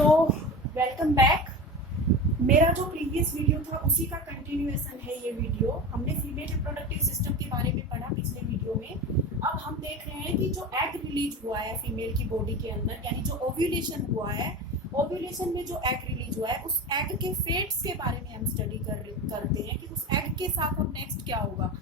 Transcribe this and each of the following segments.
So welcome back. मेरा जो previous video था उसी का कंटिन्यूएशन है ये वीडियो। हमने फीमेल रिप्रोडक्टिव सिस्टम के बारे में पढ़ा पिछले वीडियो में। अब हम देख रहे हैं कि जो एग रिलीज हुआ है फीमेल की बॉडी के अंदर, यानी जो ओव्यूलेशन हुआ है, ओव्यूलेशन में जो एग रिलीज हुआ है उस एग के फेट्स के बारे में हम स्टडी करते हैं कि उस एग के साथ अब नेक्स्ट क्या होगा।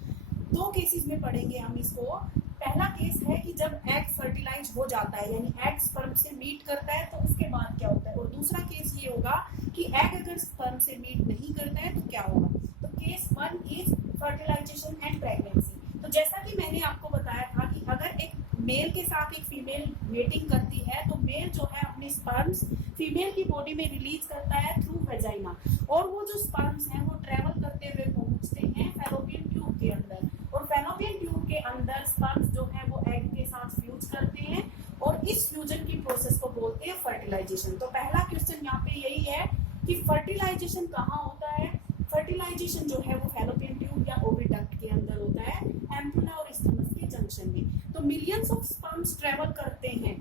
दो केसेस में पढ़ेंगे हम इसको। पहला केस है कि जब एग फर्टिलाइज हो जाता है, यानी एग स्पर्म से मीट करता है तो उसके बाद क्या होता है, और दूसरा केस ये होगा कि एग अगर स्पर्म से मीट नहीं करता है तो क्या होगा। तो case 1 is fertilisation and pregnancy. तो जैसा कि मैंने आपको बताया था कि अगर एक मेल के साथ एक फीमेल मेटिंग करती है तो मेल जो है अपने स्पर्म्स फीमेल की बॉडी में रिलीज करता है थ्रू वेजाइना, और वो जो स्पर्म्स हैं वो ट्रेवल करते हुए पहुंचते हैं फैलोपियन ट्यूब के अंदर, और फैलोपियन ट्यूब के अंदर स्पर्म्स जो है वो एग के साथ फ्यूज करते हैं और इस फ्यूजन की प्रोसेस को बोलते हैं फर्टिलाइजेशन। तो पहला क्वेश्चन यहाँ पे यही है कि फर्टिलाइजेशन कहाँ होता है। फर्टिलाइजेशन जो है वो फैलोपियन ट्यूब या ओविडक्ट के अंदर होता है, एम्पुला और स्टमक के जंक्शन में। तो मिलियंस ऑफ स्पर्म्स ट्रेवल करते हैं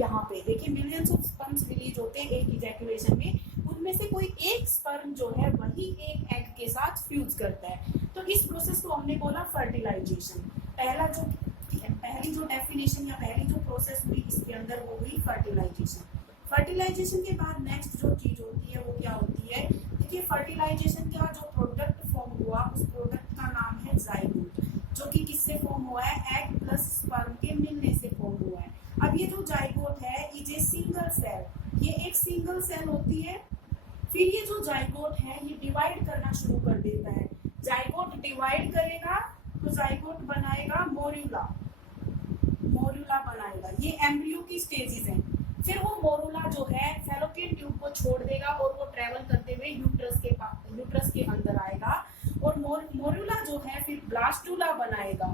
यहाँ पे, देखिए मिलियंस ऑफ स्पर्म्स रिलीज होते हैं एक इजैकुलेशन में, उनमें से कोई एक स्पर्म जो है वही एक एग के साथ फ्यूज करता है। तो इस प्रोसेस को हमने बोला फर्टिलाइजेशन। पहली जो डेफिनेशन या पहली जो प्रोसेस हुई इसके अंदर वो हुई फर्टिलाइजेशन। फर्टिलाइजेशन के बाद नेक्स्ट जो चीज होती है वो क्या होती है, देखिए फर्टिलाइजेशन का जो प्रोडक्ट फॉर्म हुआ उस प्रोडक्ट का नाम है जाइगोट, जो कि किससे फॉर्म हुआ है, एग प्लस स्पर्म के मिलने से फॉर्म हुआ है। अब ये जो जाइगोट है इज ए सिंगल सेल, ये एक सिंगल सेल होती है। फिर ये जो जाइगोट है ये डिवाइड करना शुरू कर देता है। जाइगोट डिवाइड करेगा तो जाइगोट बनाएगा मोरुला, मोरुला बनाएगा। ये एम्ब्रियो की स्टेजेस हैं। फिर वो मोरुला जो है फैलोपियन ट्यूब को छोड़ देगा और वो ट्रेवल करते हुए यूट्रस के अंदर आएगा, और मोरुला जो है फिर ब्लास्टुला बनाएगा।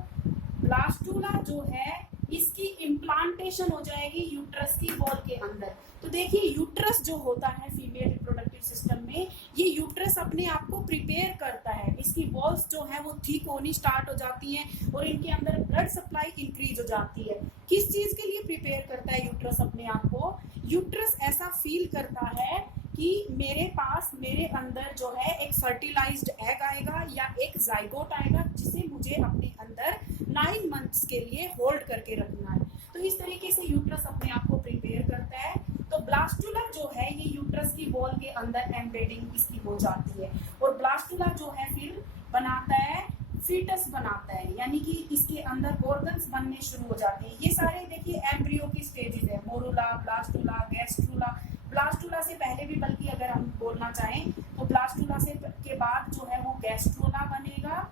ब्लास्टुला जो है इसकी इम्प्लांटेशन हो जाएगी यूट्रस की वॉल के अंदर। तो देखिए यूट्रस जो होता है फीमेल रिप्रोडक्टिव सिस्टम में, ये यूट्रस अपने आप को प्रिपेयर करता है, इसकी वॉल्स जो है वो थिक होनी स्टार्ट हो जाती हैं और इनके अंदर ब्लड सप्लाई इंक्रीज हो जाती है। किस चीज के लिए प्रिपेयर करता है यूट्रस अपने आप को, यूट्रस ऐसा फील करता है कि मेरे अंदर जो है एक फर्टिलाइज्ड एग आएगा या एक जाइगोट आएगा जिसे मुझे अपने अंदर 9 मंथ्स के लिए होल्ड करके रखना है। तो इस तरीके से यूट्रस अपने आप को प्रिपेयर करता है। तो ब्लास्टुला जो है ये यूट्रस की वॉल के अंदर एम्बेडिंग इसकी हो जाती है, और ब्लास्टुला जो है फिर बनाता है फीटस बनाता है, यानी कि इसके अंदर ऑर्गन्स बनने शुरू हो जाते हैं। ये सारे देखिए एम्ब्रियो की स्टेजेस है, मोरुला, ब्लास्टुला, गैस्ट्रुला। ब्लास्टुला से पहले भी बल्कि अगर हम बोलना चाहें तो ब्लास्टुला से के बाद जो है वो गैस्ट्रुला बनेगा।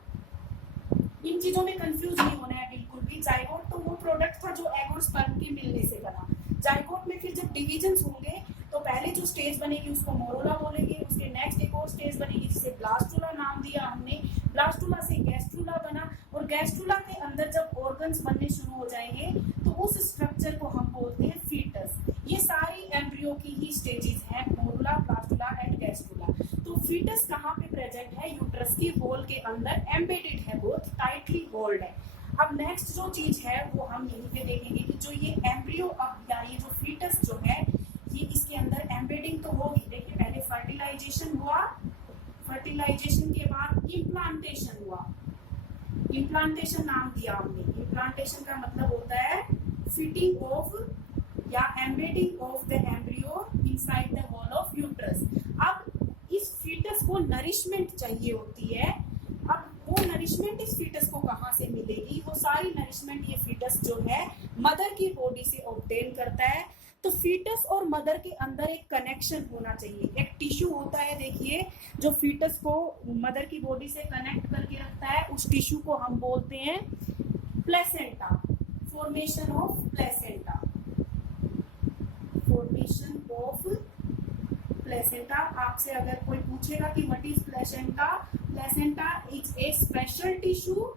इन चीजों में कंफ्यूज नहीं होना है बिल्कुल भी। जाइगोट तो वो प्रोडक्ट था जो एग और स्पर्म के मिलने से बना। जाइगोट में फिर जब डिविजन्स होंगे तो पहले जो स्टेज बनेगी उसको मोरुला बोलेंगे, उसके नेक्स्ट एक और स्टेज बनेगी जिसे ब्लास्टुला नाम दिया हमने। ब्लास्टुला से गैस्ट्रुला बना, और गैस्ट्रुला के अंदर जब ऑर्गन्स बनने शुरू हो जाएंगे तो उस स्ट्रक्चर को हम बोलते हैं फीटस। ये सारी एम्ब्रियो की ही स्टेजेस हैं, मोरुला, ब्लास्टुला एंड गैस्ट्रुला। तो फीटस कहाँ पे प्रेजेंट है, यूट्रस की वॉल के अंदर एम्बेडेड है, बहुत टाइटली होल्ड है। अब नेक्स्ट जो चीज है वो हम यहीं पे देखेंगे कि जो ये एम्ब्रियो अब या ये जो फीटस जो है ये इसके अंदर एम्बेडिंग तो होगी। देखिए पहले फर्टिलाइजेशन हुआ, फर्टिलाइजेशन के बाद इम्प्लांटेशन हुआ। इम्प्लांटेशन नाम दिया हमने। इम्प्लांटेशन का मतलब होता है फिटिंग ऑफ या embedding of the embryo inside the wall of uterus. अब इस फीटस को नरिशमेंट चाहिए होती है। अब वो नरिशमेंट इस फीटस को कहाँ से मिलेगी, वो सारी नरिशमेंट ये फीटस जो है मदर की बॉडी से ऑब्टेन करता है। तो फीटस और मदर के अंदर एक कनेक्शन होना चाहिए, एक टिश्यू होता है देखिए जो फीटस को मदर की बॉडी से कनेक्ट करके रखता है, उस टिश्यू को हम बोलते हैं placenta. Formation of placenta, formation of placenta. आपसे अगर कोई पूछेगा कि what is placenta, placenta is a special tissue.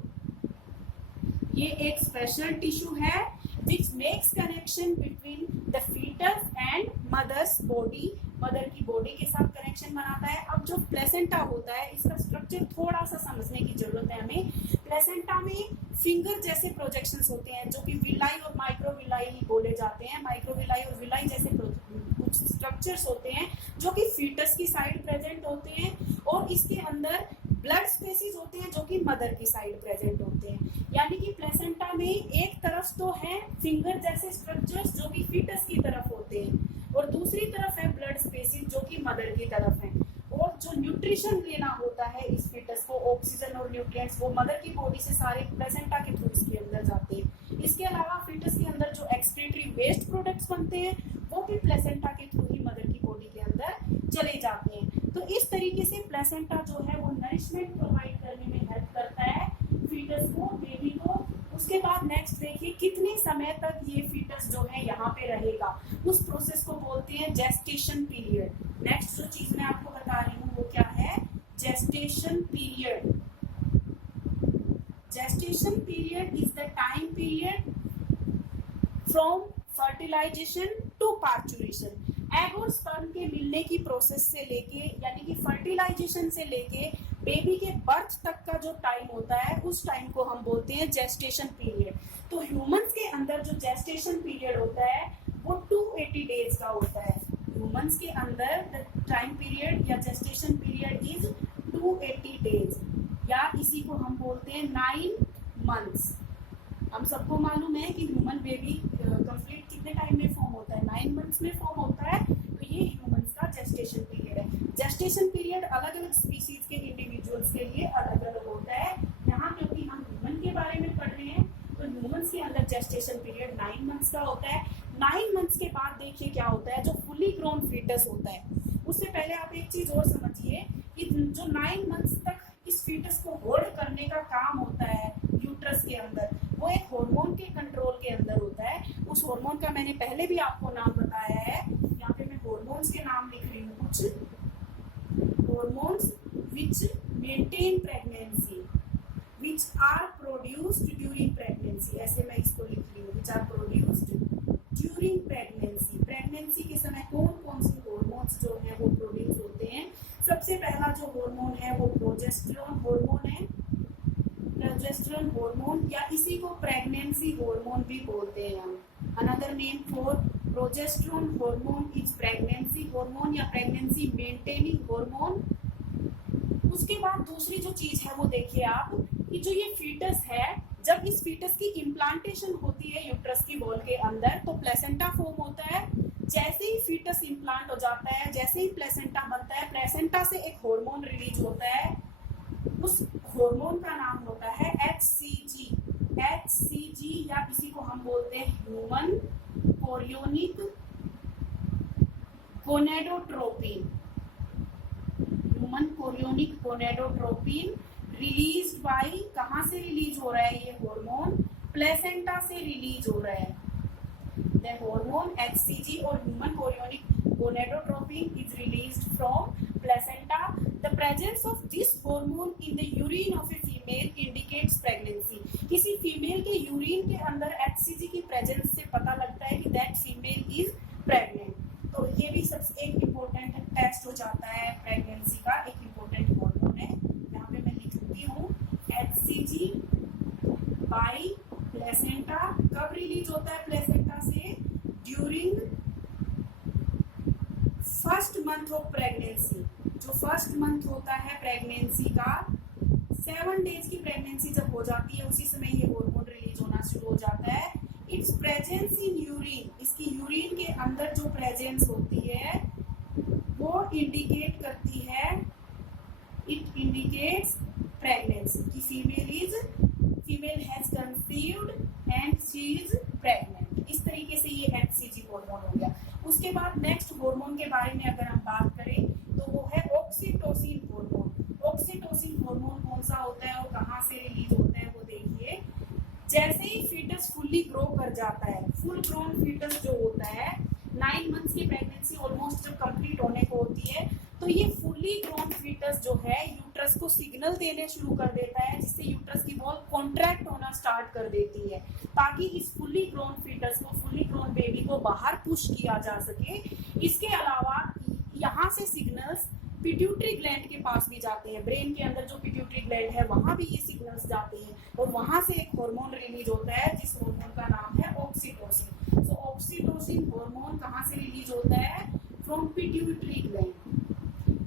ये एक स्पेशल टिश्यू है which makes connection between the fetus and mother's body, mother की बॉडी के साथ कनेक्शन बनाता है। अब जो प्लेसेंटा होता है इसका स्ट्रक्चर थोड़ा सा समझने की जरूरत है हमें। प्लेसेंटा में फिंगर जैसे प्रोजेक्शंस होते हैं जो कि विलाई और माइक्रोविलाई बोले जाते हैं। माइक्रोविलाई और विलाई जैसे कुछ स्ट्रक्चर्स होते हैं जो कि फीटस की साइड प्रेजेंट होते हैं, और इसके अंदर ब्लड स्पेसिस होते हैं जो कि मदर की साइड प्रेजेंट होते हैं। यानी कि प्लेसेंटा में एक तरफ तो है फिंगर जैसे स्ट्रक्चर्स जो कि फीटस की तरफ होते हैं, और दूसरी तरफ है ब्लड स्पेसिस जो कि मदर की तरफ है। और जो न्यूट्रिशन लेना होता है इस फीटस को, ऑक्सीजन और न्यूट्रिएंट्स, वो मदर की बॉडी से सारे प्लेसेंटा के थ्रू इसके अंदर जाते हैं। इसके अलावा फीटस के अंदर जो एक्सक्रीटरी वेस्ट प्रोडक्ट्स बनते हैं वो भी प्लेसेंटा के थ्रू ही मदर की बॉडी के अंदर चले जाते हैं। तो इस तरीके से प्लेसेंटा जो है वो नरिशमेंट प्रोवाइड करने में हेल्प करता है फीटस को, बेबी को। उसके बाद नेक्स्ट देखिए कितने समय तक ये फीटस जो है यहाँ पे रहेगा, उस प्रोसेस को बोलते हैं जेस्टेशन पीरियड। नेक्स्ट जो चीज मैं आपको बता रही हूँ वो क्या है, gestation period. Gestation period is the time period from fertilisation to parturition. Egg और स्पर्म के मिलने की प्रोसेस से लेके, यानी कि फर्टिलाइजेशन से लेके बेबी के बर्थ तक का जो टाइम होता है उस टाइम को हम बोलते हैं जेस्टेशन पीरियड। तो ह्यूमंस के अंदर जो जेस्टेशन पीरियड होता है वो 280 डेज का होता है। ह्यूमंस के अंदर द टाइम पीरियड या जेस्टेशन पीरियड इज 280 डेज, या इसी को हम बोलते हैं 9 मंथ्स। हम सबको मालूम है कि ह्यूमन बेबी कंप्लीट कितने टाइम में फॉर्म होता है, 9 मंथ्स में फॉर्म होता है। तो ये ह्यूमंस का जेस्टेशन पीरियड है। जेस्टेशन पीरियड अलग अलग स्पीसीज के इंडिविजुअल्स के लिए अलग अलग होता है। यहाँ क्योंकि हम ह्यूमन के बारे में पढ़ रहे हैं तो ह्यूमंस के अंदर जेस्टेशन पीरियड 9 मंथ्स का होता है। 9 मंथ्स के बाद देखिए क्या होता है, जो फुली ग्रोन फीटस होता है। उससे पहले आप एक चीज और समझिए कि जो 9 मंथ्स तक इस फीटस को होल्ड करने का काम होता है यूट्रस के अंदर, वो एक हार्मोन के कंट्रोल के अंदर होता है। उस हार्मोन का मैंने पहले भी आपको नाम बताया है। यहाँ पे मैं हार्मोन्स के नाम लिख रही हूँ कुछ। Hormones which maintain pregnancy, which are produced during pregnancy, ऐसे मैं इसको लिख रही हूँ, which are produced during pregnancy. Pregnancy के समय कौन कौन से हार्मोन्स जो है वो प्रोड्यूस होते हैं। सबसे पहला जो हार्मोन है वो प्रोजेस्टेरोन हार्मोन है। प्रोजेस्टेरोन हार्मोन, या इसी को प्रेगनेंसी हार्मोन भी बोलते हैं हम। Another name for progesterone hormone is pregnancy hormone या प्रेगनेंसी मेंटेनिंग हार्मोन। उसके बाद दूसरी जो चीज है वो देखिए आप कि जो ये फीटस है, जब इस फीटस की इम्प्लांटेशन होती है यूट्रस की वॉल के अंदर तो प्लेसेंटा फॉर्म होता है। जैसे ही फीटस इम्प्लांट हो जाता है, जैसे ही प्लेसेंटा बनता है, प्लेसेंटा से एक हार्मोन रिलीज होता है। उस हार्मोन का नाम होता है HCG। HCG या इसी को हम बोलते हैं human chorionic gonadotropin. Human chorionic gonadotropin release by, कहाँ से रिलीज हो रहा है ये हार्मोन, प्लेसेंटा से रिलीज हो रहा है। The hormone HCG or human chorionic gonadotropin is released from placenta. The presence of this hormone in the urine of a female indicates pregnancy. किसी फीमेल के यूरिन के अंदर HCG की प्रेजेंस से पता लगता है कि that female is pregnant. तो ये भी सबसे एक इम्पोर्टेंट टेस्ट हो जाता है प्रेगनेंसी का, एक इम्पोर्टेंट हार्मोन है। यहाँ पे मैं लिखती हूँ HCG बाई प्लेसेंटा। कब रिलीज होता है प्लेसेंटा से, during first month of pregnancy. जो फर्स्ट मंथ होता है प्रेगनेंसी का, 7 डेज की प्रेगनेंसी जब हो जाती है उसी समय ये हार्मोन रिलीज होना शुरू हो जाता है। इट्स प्रेजेंस इन यूरिन, इसकी यूरिन के अंदर जो प्रेजेंस होती है वो इंडिकेट करती है, इट इंडिकेट्स प्रेगनेंसी की female has conceived and she is pregnant. इस तरीके से ये HCG हार्मोन हो गया। उसके बाद नेक्स्ट हार्मोन के बारे में अगर हम बात करें तो वो है ऑक्सीटोसिन हार्मोन। ऑक्सीटोसिन हार्मोन कौन सा होता है और कहाँ से रिलीज होता है वो देखिए। जैसे ही फीटस फुल्ली ग्रो कर जाता है, फुल ग्रोन फीटस जो होता है, 9 मंथ्स की प्रेगनेंसी ऑलमोस्ट जब कंप्लीट होने को होती है तो ये फुली ग्रोन फीटस जो है यूट्रस को सिग्नल देने शुरू कर देता है, जिससे यूट्रस की वॉल कॉन्ट्रैक्ट होना स्टार्ट कर देती है ताकि इस फुली ग्रोन फीटस को, फुली ग्रोन बेबी को बाहर पुश किया जा सके। इसके अलावा यहाँ से सिग्नल्स पिट्यूटरी ग्लैंड के पास भी जाते हैं। ब्रेन के अंदर जो पिट्यूटरी ग्लैंड है वहां भी ये सिग्नल्स जाते हैं और वहां से एक हार्मोन रिलीज होता है जिस हार्मोन का नाम है ऑक्सीटोसिन। तो ऑक्सीटोसिन हार्मोन कहाँ से रिलीज होता है, फ्रॉम पिट्यूटरी ग्लैंड।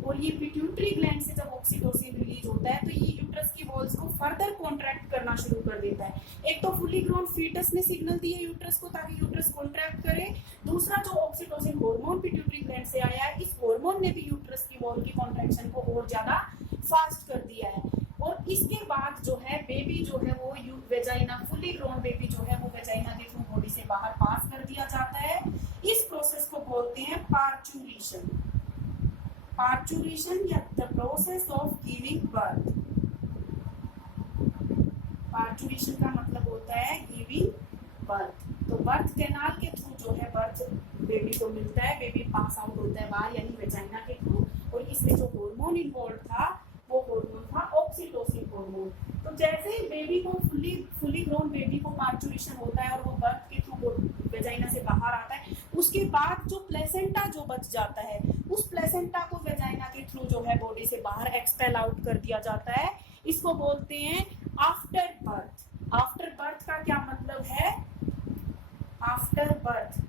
और ये पिट्यूटरी ग्लैंड से जब ऑक्सीटोसिन रिलीज होता है तो ये यूट्रस की वॉल्स को फर्दर कॉन्ट्रैक्ट करना शुरू कर देता है। एक तो फुली ग्रोन फीटस ने सिग्नल दिया यूट्रस को ताकि यूट्रस कॉन्ट्रैक्ट करे, दूसरा जो ऑक्सीटोसिन हार्मोन पिट्यूटरी ग्लैंड से आया है, इस हार्मोन ने भी यूट्रस की वॉल की कॉन्ट्रैक्शन को और ज्यादा फास्ट कर दिया है। और इसके बाद जो है बेबी जो है वो वेजाइना, फुली ग्रोन बेबी जो है वो वेजाइना के थ्रू बॉडी से बाहर पास कर दिया जाता है। इस प्रोसेस को बोलते हैं पार्चुरेशन। पार्चुरेशन या the process of giving birth. Parturition का मतलब होता है गिविंग बर्थ। तो बर्थ कैनाल के थ्रू जो है बर्थ बेबी को मिलता है, बेबी पास आउट होता है बाहर यानी वेजाइना के थ्रू। और इसमें जो हार्मोन इन्वॉल्व था वो हार्मोन था ऑक्सीटोसिन हार्मोन। तो जैसे ही बेबी को फुली ग्रोन बेबी को पार्चुरेशन होता है और वो बर्थ के थ्रू वेजाइना से बाहर आता है, उसके बाद जो प्लेसेंटा जो बच जाता है उस प्लेसेंटा को वेजाइना के थ्रू जो है बॉडी से बाहर एक्सपेल आउट कर दिया जाता है। इसको बोलते हैं आफ्टर बर्थ। आफ्टर बर्थ का क्या मतलब है? आफ्टर बर्थ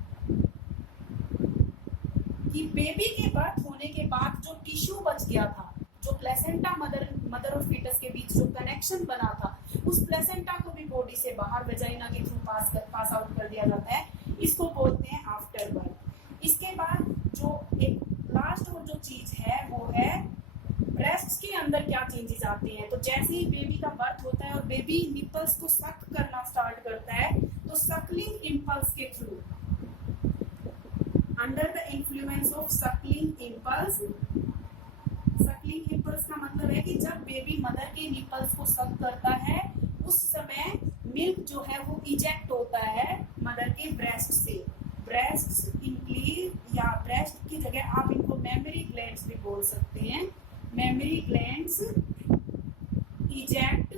कि बेबी के बर्थ होने के बाद जो टिश्यू बच गया था, जो प्लेसेंटा मदर और फीटस के बीच जो कनेक्शन बना था, उस प्लेसेंटा को भी बॉडी से बाहर वेजाइना के थ्रू पास आउट कर दिया जाता है। इसको बोलते हैं आफ्टर बर्थ। इसके बाद जो एक लास्ट और जो चीज है वो है ब्रेस्ट्स के अंदर क्या चेंजेस आते हैं। तो जैसे ही बेबी का बर्थ होता है और बेबी निपल्स को सक करना स्टार्ट करता है तो सकलिंग इम्पल्स के through, under the influence of Suckling impulse. Suckling impulse का मतलब है कि जब बेबी मदर के निपल्स को सक करता है उस समय मिल्क जो है वो इजेक्ट होता है मदर के ब्रेस्ट से। ब्रेस्ट इंक्लीव या ब्रेस्ट की जगह आप इनको मेमरी ग्लैंड्स भी बोल सकते हैं। Mammary glands eject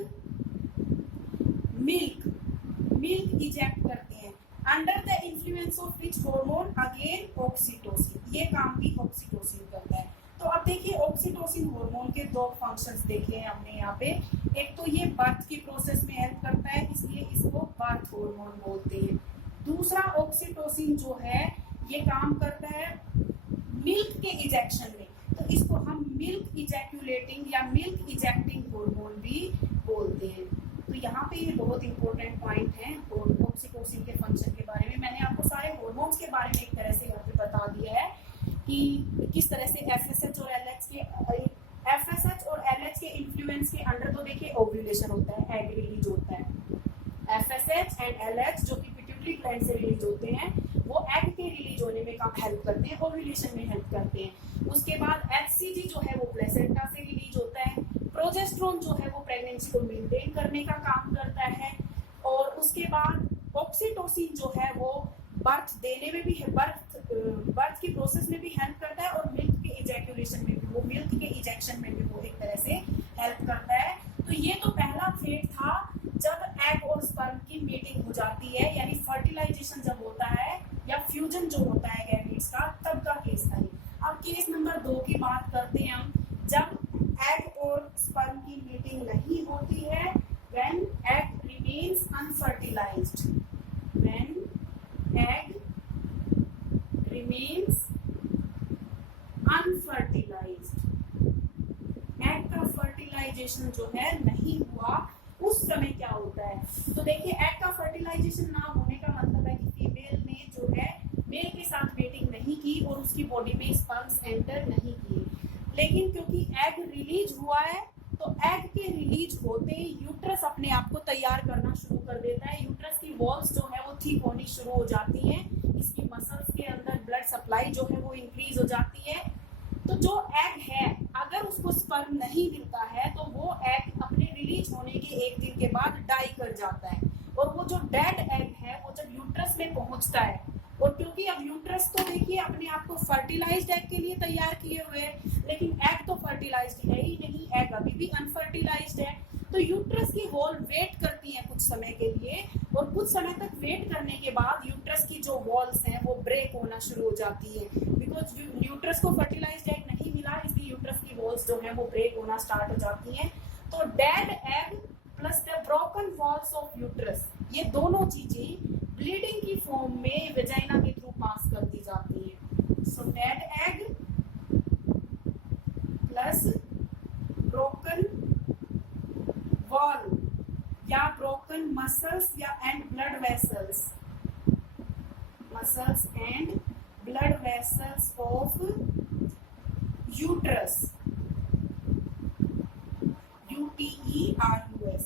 milk eject करते हैं under the influence of which hormone? Again oxytocin. ये काम भी ऑक्सीटोसिन करता है। तो अब देखिए ऑक्सीटोसिन हार्मोन के दो फंक्शंस देखे हैं हमने यहाँ पे। एक तो ये बर्थ की प्रोसेस में हेल्प करता है, इसलिए इसको बर्थ हार्मोन बोलते हैं। दूसरा ऑक्सीटोसिन जो है ये काम करता है मिल्क के इजेक्शन में, तो इसको हम मिल्क इजैक्यूलेटिंग या मिल्क इजेक्टिंग हार्मोन भी बोलते हैं। तो यहाँ पे ये बहुत इंपॉर्टेंट पॉइंट है ऑक्सीटोसिन के फंक्शन के बारे में। मैंने आपको सारे हार्मोन्स के बारे में एक तरह से यहाँ पे बता दिया है कि किस तरह से एफएसएच और एलएच के इन्फ्लुएंस के अंडर तो देखिए ओव्यूलेशन होता है, एग रिलीज होता है। एफएसएच एंड एलएच जो कि पिट्यूटरी ग्लैंड से रिलीज होते हैं वो एग के रिलीज होने में हेल्प करते हैं, ओव्यूलेशन में हेल्प करते हैं। उसके बाद एचसीजी जो है वो प्लेसेंटा से रिलीज होता है। प्रोजेस्टेरोन जो है वो प्रेगनेंसी को मेंटेन करने का काम करता है। और उसके बाद ऑक्सीटोसिन जो है वो बर्थ देने में भी बर्थ की प्रोसेस में भी हेल्प करता है और मिल्क के इजैक्यूलेशन में भी, वो मिल्क के इजेक्शन में भी वो एक तरह से हेल्प करता है। तो ये तो पहला फेज था जब एग और स्पर्म की मीटिंग हो जाती है, यानी फर्टिलाइजेशन जब होता है या फ्यूजन जो होता है गैमेट्स का, तब का केस था। अब केस नंबर 2 की बात करते हैं हम, जब एग और स्पर्म की मीटिंग नहीं होती है, when egg remains unfertilised. When egg remains unfertilized, egg का फर्टिलाइजेशन जो है नहीं हुआ, उस समय क्या होता है? तो देखिए एग का फर्टिलाइजेशन ना होने का मतलब है कि फीमेल ने जो है मेल के साथ मेटिंग नहीं की और उसकी बॉडी में स्पर्म्स एंटर नहीं किए। लेकिन क्योंकि एग रिलीज हुआ है तो एग के रिलीज होते ही यूट्रस अपने आप को तैयार करना शुरू कर देता है। यूट्रस की वॉल्स जो है वो थिक होनी शुरू हो जाती हैं, इसकी मसल्स के अंदर ब्लड सप्लाई जो है वो इंक्रीज हो जाती है। तो जो एग है अगर उसको स्पर्म नहीं मिलता है तो वो एग अपने रिलीज होने के 1 दिन के बाद डाई कर जाता है। और वो जो डेड एग है वो जब यूट्रस में पहुंचता है, और क्योंकि अब यूट्रस तो देखिए अपने आप को फर्टिलाइज्ड एग के लिए तैयार किए हुए हैं, लेकिन एग तो फर्टिलाइज्ड है ही नहीं, एग अभी भी अनफर्टिलाइज्ड है। तो यूट्रस की वॉल वेट करती है कुछ समय के लिए, और कुछ समय तक वेट करने के बाद यूट्रस की जो वॉल्स हैं वो ब्रेक होना शुरू हो जाती है। बिकॉज यूट्रस को फर्टिलाइज्ड एग नहीं मिला, इसलिए यूट्रस की वॉल्स जो है वो ब्रेक होना स्टार्ट हो जाती हैं। तो dead egg plus the broken walls of uterus, ये दोनों चीजें ब्लीडिंग की फॉर्म में वेजाइना के थ्रू पास कर दी जाती है। सो डेड एग मसल्स या and blood vessels, muscles and blood vessels of uterus, uterus,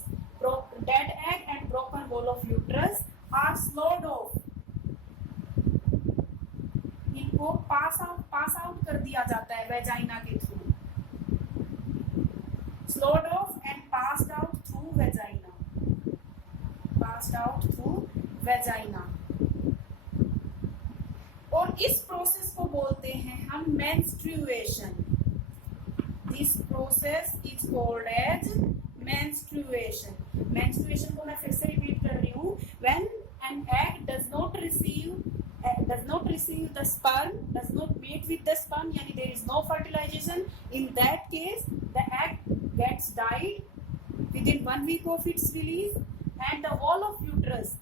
dead egg and broken wall of uterus are slowed off, इनको पास आउट कर दिया जाता है वेजाइना के through, slowed off and passed out through vagina, passed out through vagina। और इस process को बोलते हैं हम menstruation। This process is called as menstruation। menstruation को मैं फिर से रिपीट कर रही हूँ, when an egg does not receive the sperm, does not meet with the sperm, यानी there is no fertilization, in that case the egg gets died within 1 week of its release, and the wall of uterus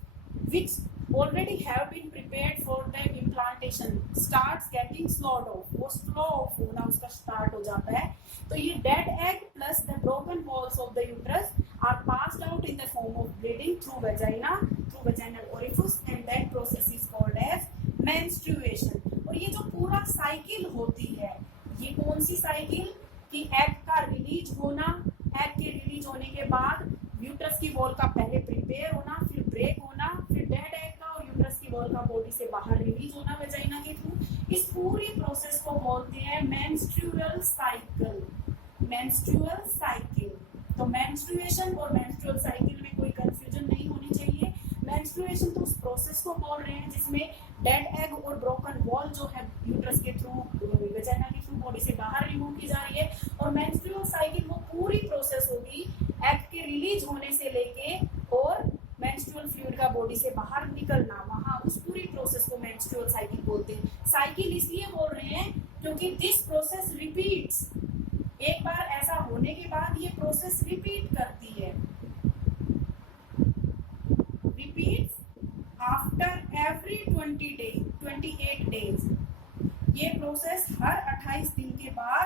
which already have been prepared for the implantation starts getting slowed off, वो slow off होना उसका start हो जाता है। तो ये dead egg plus the broken walls of the uterus are passed out in the form of bleeding through vagina, through vaginal orifice, and that process is called as menstruation। और ये जो पूरा साइकिल होती है, ये कौन सी साइकिल कि egg का रिलीज होना, एग के रिलीज होने के बाद यूट्रस की वॉल का पहले प्रिपेयर होना, फिर ब्रेक होना, फिर डेड एग का और यूट्रस की वॉल का बॉडी से बाहर रिलीज होना वेजाइना के थ्रू, इस पूरी प्रोसेस को बोलते हैं मेंस्ट्रुअल साइकिल। मेंस्ट्रुअल साइकिल, तो मेंस्ट्रुएशन और मेंस्ट्रुअल साइकिल में कोई कंफ्यूजन नहीं होनी चाहिए। मेंस्ट्रुएशन तो उस प्रोसेस को बोल रहे हैं जिसमें डेड एग और ब्रोकन वॉल जो है यूट्रस के थ्रू, वेजाइना के थ्रू बॉडी से बाहर रिमूव की जा रही है, और मेंस्ट्रुअल साइकिल वो पूरी प्रोसेस होगी एग के रिलीज होने से लेके और मेंस्ट्रुअल फ्लूइड का बॉडी से बाहर निकलना, वहां उस पूरी प्रोसेस को मेंस्ट्रुअल साइकिल बोलते हैं। साइकिल इसलिए बोल रहे हैं क्योंकि दिस प्रोसेस रिपीट्स, एक बार ऐसा होने के बाद ये प्रोसेस रिपीट करती है, रिपीट्स आफ्टर एवरी 28 डेज। ये प्रोसेस हर 28 दिन के बाद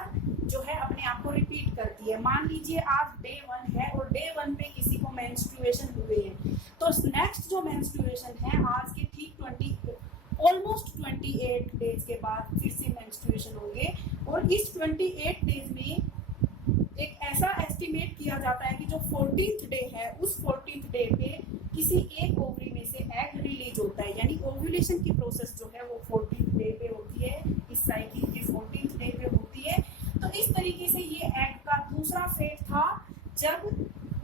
जो है अपने आप को रिपीट करती है। मान लीजिए आज डे 1 है और डे 1 पे किसी को मेंस्ट्रुएशन हुए हैं, तो नेक्स्ट जो मेंस्ट्रुएशन है आज के ठीक ऑलमोस्ट 28 डेज के बाद फिर से मेंस्ट्रुएशन होंगे, और इस 28 डेज में एक ऐसा एस्टिमेट किया जाता है कि जो 14th डे है, उस 14th डे पे किसी एक ओवरी में से एग रिलीज होता है, यानी ओव्यूलेशन की प्रोसेस जो है वो 14th डे पे होती है, इस साइकिल की 14th डे पे होती है। तो इस तरीके से ये एग का दूसरा फेज था, जब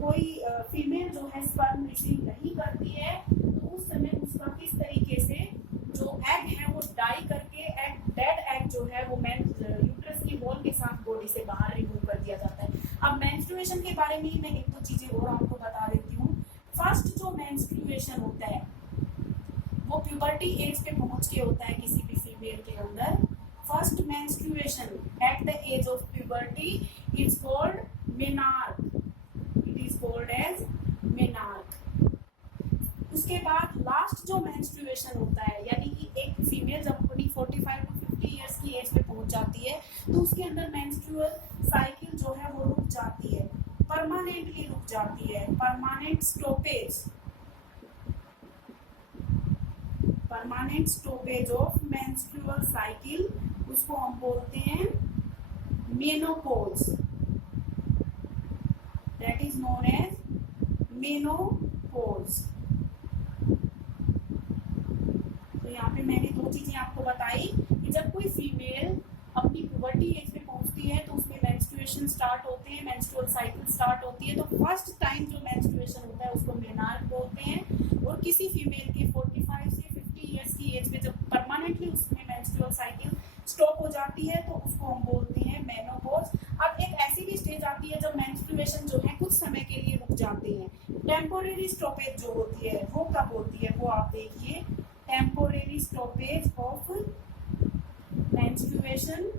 कोई फीमेल जो है स्पर्म रिसीव नहीं करती है, तो उस समय उसका किस तरीके से जो एग है वो डाई करके एग, डेड एग जो है वो यूट्रस की वॉल के साथ बॉडी से बाहर रिमूव कर दिया जाता है। अब मेंस्ट्रुएशन के बारे में ही मैं एक दो चीजें और आपको बता देती हूँ। फर्स्ट जो मेंस्ट्रुएशन होता है वो प्यूबर्टी एज पे पहुंच के होता है किसी भी फीमेल के अंदर। First menstruation at the age of puberty is called menarche, it is called as menarche. उसके बाद लास्ट जो मेंस्ट्रुएशन होता है, यानी कि एक फीमेल जब अपनी 45 to 50 इयर्स की एज पे पहुंच जाती है, तो उसके अंदर मेंस्ट्रुअल साइकिल जो है वो रुक जाती है, परमानेंटली रुक जाती है। Permanent stoppage, permanent stoppage of menstrual cycle, उसको हम बोलते हैं menopause, that is known as menopause. तो यहाँ पे मैंने दो चीजें आपको बताई कि जब कोई फीमेल अपनी पुबर्टी एज पे पहुंचती है तो उसमें मेंस्ट्रुएशन स्टार्ट होते हैं, मेंस्ट्रुअल साइकिल स्टार्ट होती है। तो फर्स्ट टाइम जो मेंस्ट्रुएशन होता है उसको मेनार्क बोलते हैं, और किसी फीमेल के 45 से 50 इयर्स की एज में जब परमानेंटली उसमें मेंस्ट्रुअल साइकिल स्टॉप हो जाती है तो उसको हम बोलते हैं मेनोपॉज। अब एक ऐसी भी स्टेज आती है जब मेंस्ट्रुएशन जो है कुछ समय के लिए रुक जाते हैं। टेम्पोरेरी स्टॉपेज जो होती है वो कब होती है, वो आप देखिए, temporary stoppage of menstruation.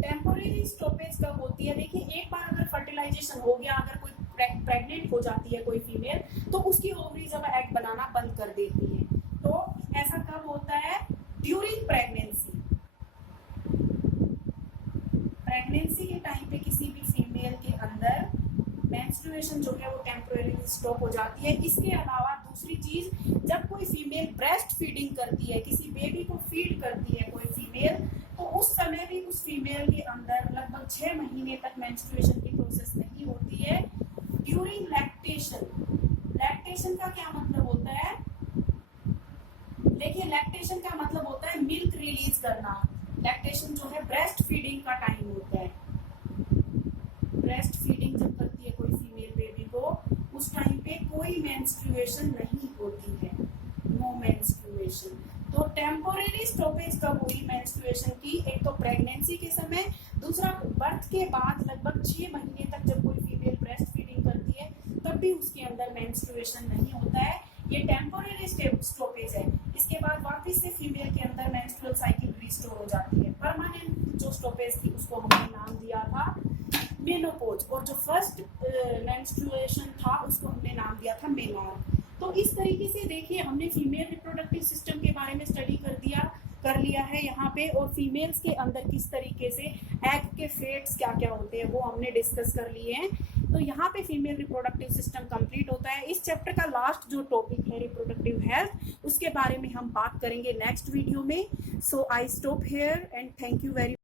Temporary stoppage कब होती है? देखिए, एक बार अगर फर्टिलाइजेशन हो गया, अगर कोई प्रेग्नेंट हो जाती है कोई फीमेल, तो उसकी ओवरी जब एग बनाना बंद कर देती है। तो ऐसा कब होता है? During pregnancy. प्रेगनेंसी के टाइम पे किसी भी फीमेल के मेंस्ट्रुएशन जो है वो टेम्पोरेरी स्टॉप हो जाती है। इसके अलावा दूसरी चीज, जब कोई फीमेल ब्रेस्ट फीडिंग करती है, किसी बेबी को फीड करती है कोई फीमेल, तो उस समय भी उस फीमेल के अंदर लगभग 6 महीने तक मेंस्ट्रुएशन की प्रोसेस नहीं होती है। ड्यूरिंग लैक्टेशन, लैक्टेशन का क्या मतलब होता है? देखिए, लैक्टेशन का मतलब होता है मिल्क रिलीज करना। लैक्टेशन जो है ब्रेस्ट फीडिंग का टाइम होता है। ब्रेस्ट फीडिंग जब करती है कोई फीमेल बेबी को, उस टाइम पे कोई मेंस्ट्रुएशन नहीं होती है, नो मेंस्ट्रुएशन। तो टेम्पोरेरी स्टॉपेज कब हुई मेंस्ट्रुएशन की? एक तो प्रेगनेंसी के समय, दूसरा बर्थ के बाद लगभग 6 महीने तक जब कोई फीमेल ब्रेस्ट फीडिंग करती है तब भी उसके अंदर मेंस्ट्रुएशन नहीं होता है। ये टेम्पोरेरी स्टॉपेज है। इसके बाद वापस से फीमेल के अंदर मेंस्ट्रुअल साइकिल रिस्टोर हो जाती है। परमानेंट जो स्टॉपेज थी उसको हमने नाम दिया था मेनोपॉज, और जो फर्स्ट मेंस्ट्रुएशन था उसको हमने नाम दिया था मेनॉर्क। तो इस तरीके से देखिए, हमने फीमेल रिप्रोडक्टिव सिस्टम के बारे में स्टडी कर लिया है यहाँ पे, और फीमेल्स के अंदर किस तरीके से एग के फेट्स क्या क्या होते हैं वो हमने डिस्कस कर लिए हैं। तो यहाँ पे फीमेल रिप्रोडक्टिव सिस्टम कंप्लीट होता है। इस चैप्टर का लास्ट जो टॉपिक है रिप्रोडक्टिव हेल्थ, उसके बारे में हम बात करेंगे नेक्स्ट वीडियो में। So I stop here and thank you very